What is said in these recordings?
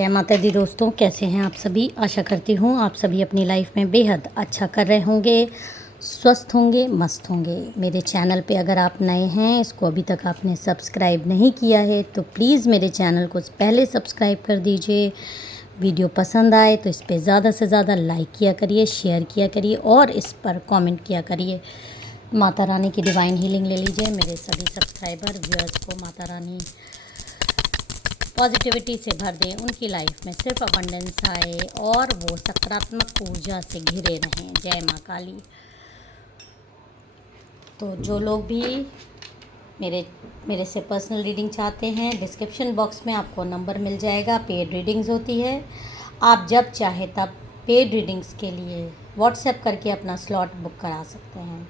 जय माता दी दोस्तों, कैसे हैं आप सभी। आशा करती हूँ आप सभी अपनी लाइफ में बेहद अच्छा कर रहे होंगे, स्वस्थ होंगे, मस्त होंगे। मेरे चैनल पे अगर आप नए हैं, इसको अभी तक आपने सब्सक्राइब नहीं किया है तो प्लीज़ मेरे चैनल को पहले सब्सक्राइब कर दीजिए। वीडियो पसंद आए तो इस पर ज़्यादा से ज़्यादा लाइक किया करिए, शेयर किया करिए और इस पर कमेंट किया करिए। माता रानी की डिवाइन हीलिंग ले लीजिए। मेरे सभी सब्सक्राइबर व्यूअर्स को माता रानी पॉजिटिविटी से भर दें, उनकी लाइफ में सिर्फ अबंडेंस आए और वो सकारात्मक ऊर्जा से घिरे रहें। जय माँ काली। तो जो लोग भी मेरे से पर्सनल रीडिंग चाहते हैं, डिस्क्रिप्शन बॉक्स में आपको नंबर मिल जाएगा। पेड रीडिंग्स होती है, आप जब चाहे तब पेड रीडिंग्स के लिए व्हाट्सएप करके अपना स्लॉट बुक करा सकते हैं।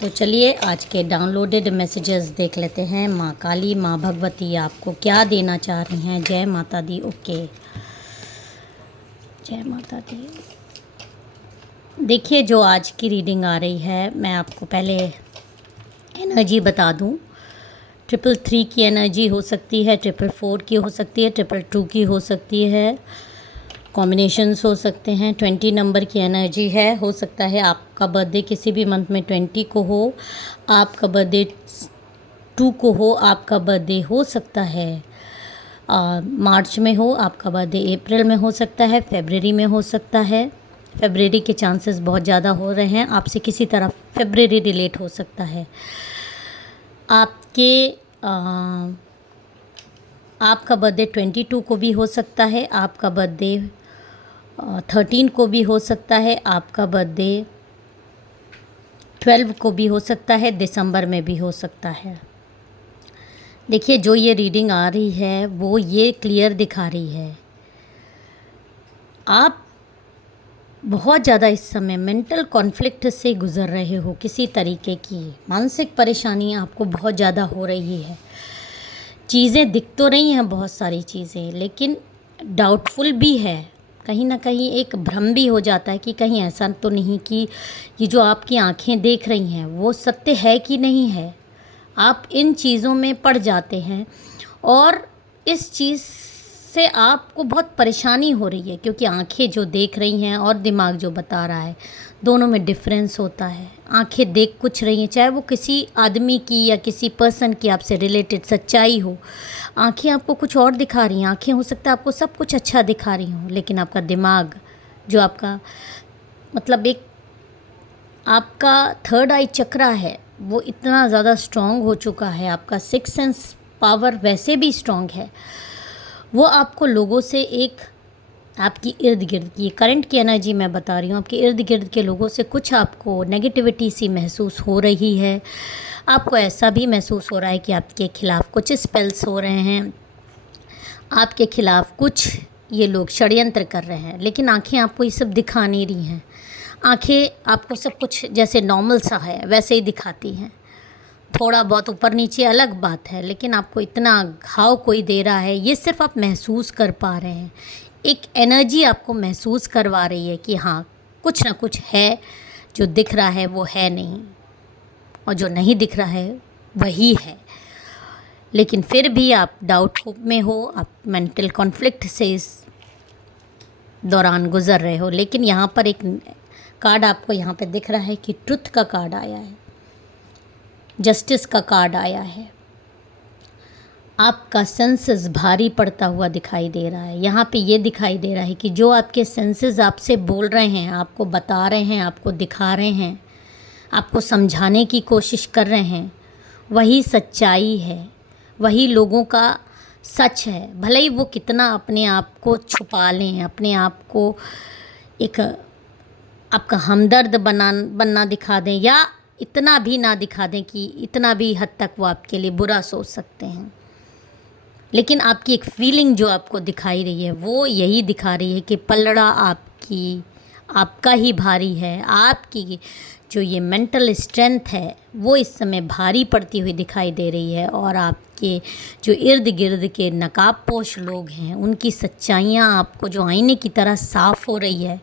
तो चलिए आज के डाउनलोडेड मैसेजेस देख लेते हैं। माँ काली, माँ भगवती आपको क्या देना चाह रही हैं। जय माता दी। ओके, जय माता दी। देखिए, जो आज की रीडिंग आ रही है, मैं आपको पहले एनर्जी बता दूं। 333 की एनर्जी हो सकती है, 444 की हो सकती है, 222 की हो सकती है, कॉम्बिनेशंस हो सकते हैं। 20 नंबर की एनर्जी है। हो सकता है आपका बर्थडे किसी भी मंथ में 20 को हो, आपका बर्थडे 2 को हो, आपका बर्थडे हो सकता है मार्च में हो, आपका बर्थडे अप्रैल में हो सकता है, फरवरी में हो सकता है। फरवरी के चांसेस बहुत ज़्यादा हो रहे हैं। आपसे किसी तरह फरवरी रिलेट हो सकता है। आपका बर्थडे 22 को भी हो सकता है, आपका बर्थडे 13 को भी हो सकता है, आपका बर्थडे 12 को भी हो सकता है, दिसंबर में भी हो सकता है। देखिए, जो ये रीडिंग आ रही है वो ये क्लियर दिखा रही है, आप बहुत ज़्यादा इस समय मेंटल कॉन्फ्लिक्ट से गुज़र रहे हो। किसी तरीके की मानसिक परेशानी आपको बहुत ज़्यादा हो रही है। चीज़ें दिख तो रही हैं, बहुत सारी चीज़ें, लेकिन डाउटफुल भी है। कहीं ना कहीं एक भ्रम भी हो जाता है कि कहीं ऐसा तो नहीं कि ये जो आपकी आंखें देख रही हैं वो सत्य है कि नहीं है। आप इन चीज़ों में पड़ जाते हैं और इस चीज़ से आपको बहुत परेशानी हो रही है, क्योंकि आंखें जो देख रही हैं और दिमाग जो बता रहा है, दोनों में डिफरेंस होता है। आंखें देख कुछ रही हैं, चाहे वो किसी आदमी की या किसी पर्सन की आपसे रिलेटेड सच्चाई हो, आंखें आपको कुछ और दिखा रही हैं। आंखें हो सकता है आपको सब कुछ अच्छा दिखा रही हों, लेकिन आपका दिमाग जो आपका मतलब एक आपका थर्ड आई चक्रा है वो इतना ज़्यादा स्ट्रॉन्ग हो चुका है, आपका सिक्स सेंस पावर वैसे भी स्ट्रॉन्ग है। वो आपको लोगों से एक आपकी इर्द गिर्द की करंट की एनर्जी मैं बता रही हूँ, आपके इर्द गिर्द के लोगों से कुछ आपको नेगेटिविटी सी महसूस हो रही है। आपको ऐसा भी महसूस हो रहा है कि आपके खिलाफ़ कुछ स्पेल्स हो रहे हैं, आपके खिलाफ़ कुछ ये लोग षड्यंत्र कर रहे हैं, लेकिन आंखें आपको ये सब दिखा नहीं रही हैं। आंखें आपको सब कुछ जैसे नॉर्मल सा है वैसे ही दिखाती हैं। थोड़ा बहुत ऊपर नीचे अलग बात है, लेकिन आपको इतना घाव कोई दे रहा है, ये सिर्फ आप महसूस कर पा रहे हैं। एक एनर्जी आपको महसूस करवा रही है कि हाँ, कुछ ना कुछ है, जो दिख रहा है वो है नहीं और जो नहीं दिख रहा है वही है। लेकिन फिर भी आप डाउट में हो, आप मेंटल कॉन्फ्लिक्ट से इस दौरान गुज़र रहे हो। लेकिन यहाँ पर एक कार्ड आपको यहाँ पे दिख रहा है कि ट्रुथ का कार्ड आया है, जस्टिस का कार्ड आया है। आपका सेंसेस भारी पड़ता हुआ दिखाई दे रहा है। यहाँ पे ये दिखाई दे रहा है कि जो आपके सेंसेस आपसे बोल रहे हैं, आपको बता रहे हैं, आपको दिखा रहे हैं, आपको समझाने की कोशिश कर रहे हैं, वही सच्चाई है, वही लोगों का सच है। भले ही वो कितना अपने आप को छुपा लें, अपने आप को एक आपका हमदर्द बनना दिखा दें, या इतना भी ना दिखा दें कि इतना भी हद तक वो आपके लिए बुरा सोच सकते हैं, लेकिन आपकी एक फीलिंग जो आपको दिखाई रही है वो यही दिखा रही है कि पलड़ा आपका ही भारी है। आपकी जो ये मेंटल स्ट्रेंथ है वो इस समय भारी पड़ती हुई दिखाई दे रही है, और आपके जो इर्द गिर्द के नकाबपोश लोग हैं उनकी सच्चाइयाँ आपको जो आईने की तरह साफ़ हो रही है।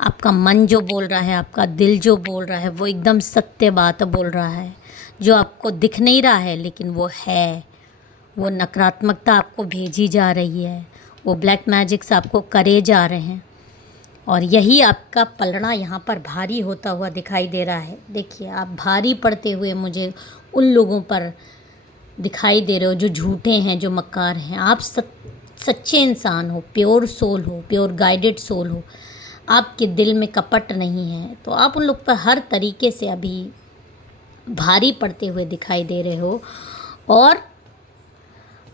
आपका मन जो बोल रहा है, आपका दिल जो बोल रहा है, वो एकदम सत्य बात बोल रहा है। जो आपको दिख नहीं रहा है लेकिन वो है, वो नकारात्मकता आपको भेजी जा रही है, वो ब्लैक मैजिक्स आपको करे जा रहे हैं और यही आपका पलड़ा यहाँ पर भारी होता हुआ दिखाई दे रहा है। देखिए आप भारी पड़ते हुए मुझे उन लोगों पर दिखाई दे रहे हो जो झूठे हैं, जो मक्कार हैं। आप सच्चे इंसान हो, प्योर सोल हो, प्योर गाइडेड सोल हो, आपके दिल में कपट नहीं है, तो आप उन लोग पर हर तरीके से अभी भारी पड़ते हुए दिखाई दे रहे हो। और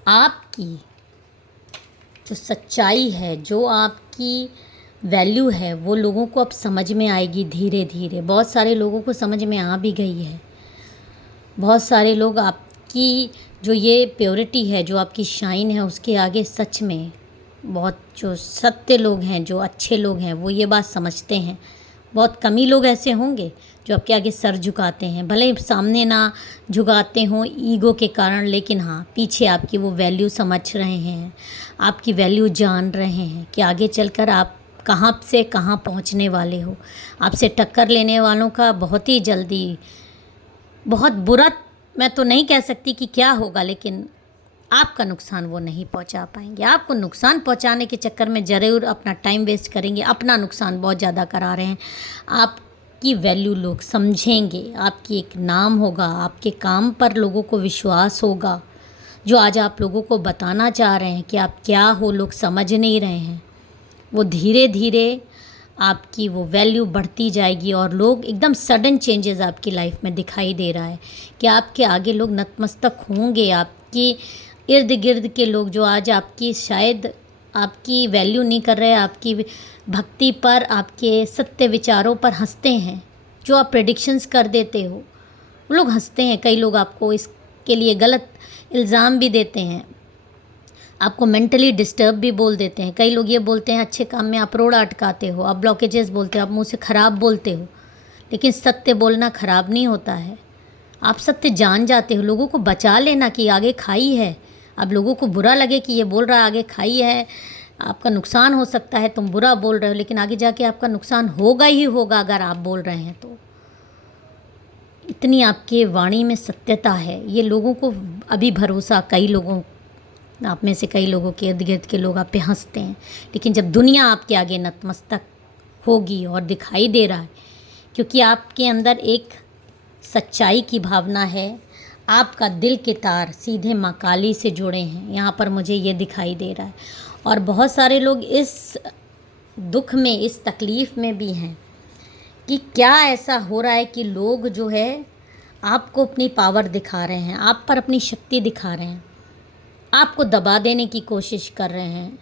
आपकी जो सच्चाई है, जो आपकी वैल्यू है, वो लोगों को अब समझ में आएगी धीरे धीरे। बहुत सारे लोगों को समझ में आ भी गई है। बहुत सारे लोग आपकी जो ये प्योरिटी है, जो आपकी शाइन है, उसके आगे सच में बहुत जो सत्य लोग हैं, जो अच्छे लोग हैं, वो ये बात समझते हैं। बहुत कम ही लोग ऐसे होंगे जो आपके आगे सर झुकाते हैं, भले ही सामने ना झुकाते हों ईगो के कारण, लेकिन हाँ पीछे आपकी वो वैल्यू समझ रहे हैं, आपकी वैल्यू जान रहे हैं कि आगे चलकर आप कहाँ से कहाँ पहुँचने वाले हो। आपसे टक्कर लेने वालों का बहुत ही जल्दी, बहुत बुरा मैं तो नहीं कह सकती कि क्या होगा, लेकिन आपका नुकसान वो नहीं पहुंचा पाएंगे। आपको नुकसान पहुंचाने के चक्कर में ज़रूर अपना टाइम वेस्ट करेंगे, अपना नुकसान बहुत ज़्यादा करा रहे हैं। आपकी वैल्यू लोग समझेंगे, आपकी एक नाम होगा, आपके काम पर लोगों को विश्वास होगा। जो आज आप लोगों को बताना चाह रहे हैं कि आप क्या हो, लोग समझ नहीं रहे हैं। वो धीरे धीरे आपकी वो वैल्यू बढ़ती जाएगी और लोग एकदम सडन चेंजेस आपकी लाइफ में दिखाई दे रहा है कि आपके आगे लोग नतमस्तक होंगे। आपके इर्द गिर्द के लोग जो आज आपकी शायद आपकी वैल्यू नहीं कर रहे, आपकी भक्ति पर, आपके सत्य विचारों पर हंसते हैं। जो आप प्रेडिक्शंस कर देते हो, वो लोग हंसते हैं। कई लोग आपको इसके लिए गलत इल्ज़ाम भी देते हैं, आपको मेंटली डिस्टर्ब भी बोल देते हैं। कई लोग ये बोलते हैं अच्छे काम में आप रोड़ा अटकाते हो, आप ब्लॉकेजेस बोलते हो, आप मुँह से ख़राब बोलते हो। लेकिन सत्य बोलना ख़राब नहीं होता है। आप सत्य जान जाते हो, लोगों को बचा लेना कि आगे खाई है। अब लोगों को बुरा लगे कि ये बोल रहा है आगे खाई है, आपका नुकसान हो सकता है, तुम बुरा बोल रहे हो, लेकिन आगे जाके आपका नुकसान होगा ही होगा अगर आप बोल रहे हैं तो। इतनी आपके वाणी में सत्यता है, ये लोगों को अभी भरोसा, कई लोगों आप में से कई लोगों के इर्द गिर्द के लोग आप पे हंसते हैं, लेकिन जब दुनिया आपके आगे नतमस्तक होगी और दिखाई दे रहा है, क्योंकि आपके अंदर एक सच्चाई की भावना है, आपका दिल के तार सीधे माँ काली से जुड़े हैं, यहाँ पर मुझे ये दिखाई दे रहा है। और बहुत सारे लोग इस दुख में, इस तकलीफ़ में भी हैं कि क्या ऐसा हो रहा है कि लोग जो है आपको अपनी पावर दिखा रहे हैं, आप पर अपनी शक्ति दिखा रहे हैं, आपको दबा देने की कोशिश कर रहे हैं,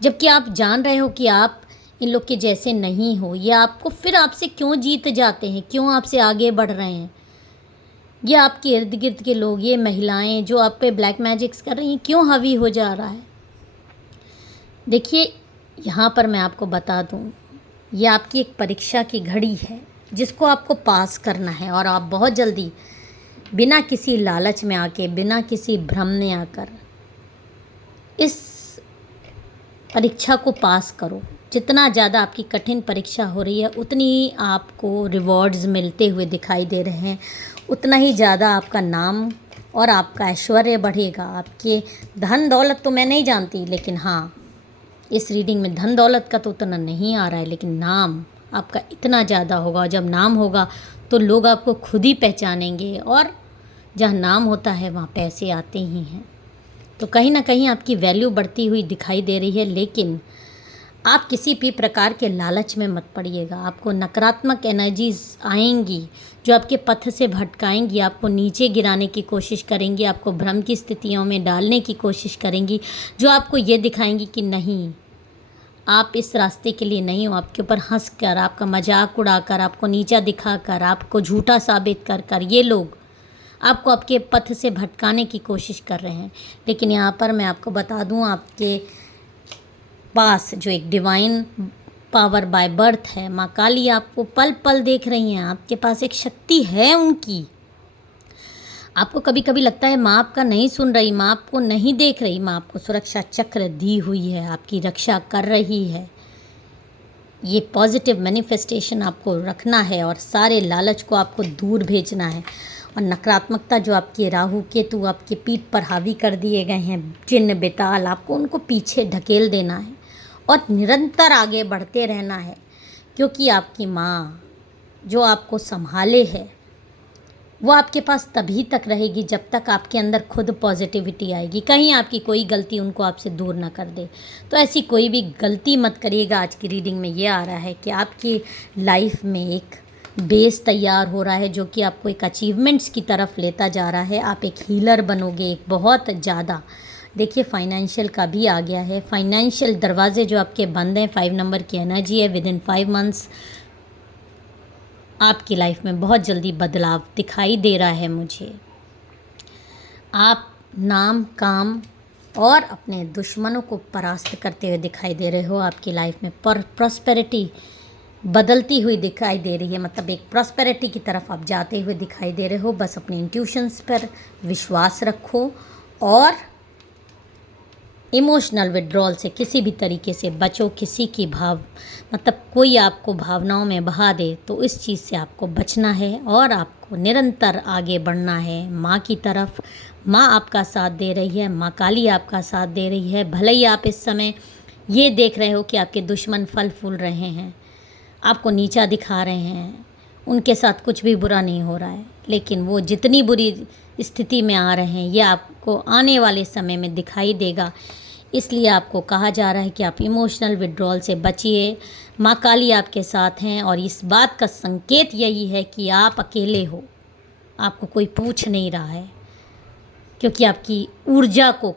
जबकि आप जान रहे हो कि आप इन लोग के जैसे नहीं हो। ये आपको फिर आपसे क्यों जीत जाते हैं, क्यों आपसे आगे बढ़ रहे हैं। ये आपके इर्द गिर्द के लोग, ये महिलाएं जो आप पे ब्लैक मैजिक्स कर रही हैं, क्यों हावी हो जा रहा है। देखिए यहाँ पर मैं आपको बता दूँ, ये आपकी एक परीक्षा की घड़ी है जिसको आपको पास करना है। और आप बहुत जल्दी बिना किसी लालच में आके, बिना किसी भ्रम में आकर इस परीक्षा को पास करो। जितना ज़्यादा आपकी कठिन परीक्षा हो रही है, उतनी ही आपको रिवॉर्ड्स मिलते हुए दिखाई दे रहे हैं, उतना ही ज़्यादा आपका नाम और आपका ऐश्वर्य बढ़ेगा। आपके धन दौलत तो मैं नहीं जानती, लेकिन हाँ इस रीडिंग में धन दौलत का तो उतना नहीं आ रहा है, लेकिन नाम आपका इतना ज़्यादा होगा। जब नाम होगा तो लोग आपको खुद ही पहचानेंगे, और जहाँ नाम होता है वहाँ पैसे आते ही हैं। तो कहीं ना कहीं आपकी वैल्यू बढ़ती हुई दिखाई दे रही है, लेकिन आप किसी भी प्रकार के लालच में मत पड़िएगा। आपको नकारात्मक एनर्जीज आएंगी जो आपके पथ से भटकाएंगी, आपको नीचे गिराने की कोशिश करेंगी, आपको भ्रम की स्थितियों में डालने की कोशिश करेंगी, जो आपको ये दिखाएंगी कि नहीं आप इस रास्ते के लिए नहीं हो। आपके ऊपर हंस कर, आपका मजाक उड़ाकर, आपको नीचा दिखाकर, आपको झूठा साबित कर कर ये लोग आपको आपके पथ से भटकाने की कोशिश कर रहे हैं। लेकिन यहाँ पर मैं आपको बता दूँ, आपके पास जो एक डिवाइन पावर बाय बर्थ है, माँ काली आपको पल पल देख रही हैं। आपके पास एक शक्ति है उनकी। आपको कभी कभी लगता है माँ आपका नहीं सुन रही, माँ आपको नहीं देख रही, माँ आपको सुरक्षा चक्र दी हुई है, आपकी रक्षा कर रही है। ये पॉजिटिव मैनिफेस्टेशन आपको रखना है और सारे लालच को आपको दूर भेजना है। और नकारात्मकता जो आपके राहु केतु आपके पीठ पर हावी कर दिए गए हैं, चिन्ह बेताल, आपको उनको पीछे ढकेल देना है और निरंतर आगे बढ़ते रहना है। क्योंकि आपकी माँ जो आपको संभाले है वो आपके पास तभी तक रहेगी जब तक आपके अंदर खुद पॉजिटिविटी आएगी। कहीं आपकी कोई गलती उनको आपसे दूर ना कर दे। तो ऐसी कोई भी गलती मत करिएगा। आज की रीडिंग में ये आ रहा है कि आपकी लाइफ में एक बेस तैयार हो रहा है जो कि आपको एक अचीवमेंट्स की तरफ लेता जा रहा है। आप एक हीलर बनोगे, एक बहुत ज़्यादा। देखिए फाइनेंशियल का भी आ गया है। फाइनेंशियल दरवाजे जो आपके बंद हैं, 5 नंबर की एनर्जी है। विद इन 5 मंथ्स आपकी लाइफ में बहुत जल्दी बदलाव दिखाई दे रहा है मुझे। आप नाम, काम और अपने दुश्मनों को परास्त करते हुए दिखाई दे रहे हो। आपकी लाइफ में प्रॉस्पेरिटी बदलती हुई दिखाई दे रही है, मतलब एक प्रॉस्पेरिटी की तरफ आप जाते हुए दिखाई दे रहे हो। बस अपने इंट्यूशंस पर विश्वास रखो और इमोशनल विड्रॉल से किसी भी तरीके से बचो। किसी की मतलब कोई आपको भावनाओं में बहा दे तो इस चीज़ से आपको बचना है और आपको निरंतर आगे बढ़ना है माँ की तरफ। माँ आपका साथ दे रही है, माँ काली आपका साथ दे रही है। भले ही आप इस समय ये देख रहे हो कि आपके दुश्मन फल फूल रहे हैं, आपको नीचा दिखा रहे हैं, उनके साथ कुछ भी बुरा नहीं हो रहा है, लेकिन वो जितनी बुरी स्थिति में आ रहे हैं ये आपको आने वाले समय में दिखाई देगा। इसलिए आपको कहा जा रहा है कि आप इमोशनल विड्रॉल से बचिए। माँ काली आपके साथ हैं और इस बात का संकेत यही है कि आप अकेले हो, आपको कोई पूछ नहीं रहा है। क्योंकि आपकी ऊर्जा को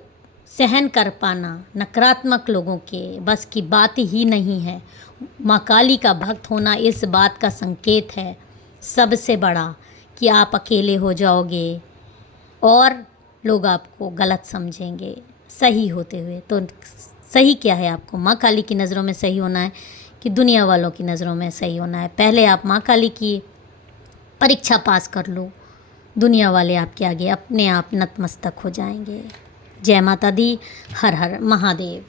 सहन कर पाना नकारात्मक लोगों के बस की बात ही नहीं है। माँ काली का भक्त होना इस बात का संकेत है सबसे बड़ा कि आप अकेले हो जाओगे और लोग आपको गलत समझेंगे सही होते हुए। तो सही क्या है? आपको माँ काली की नज़रों में सही होना है कि दुनिया वालों की नज़रों में सही होना है? पहले आप माँ काली की परीक्षा पास कर लो, दुनिया वाले आपके आगे अपने आप नतमस्तक हो जाएंगे। जय माता दी। हर हर महादेव।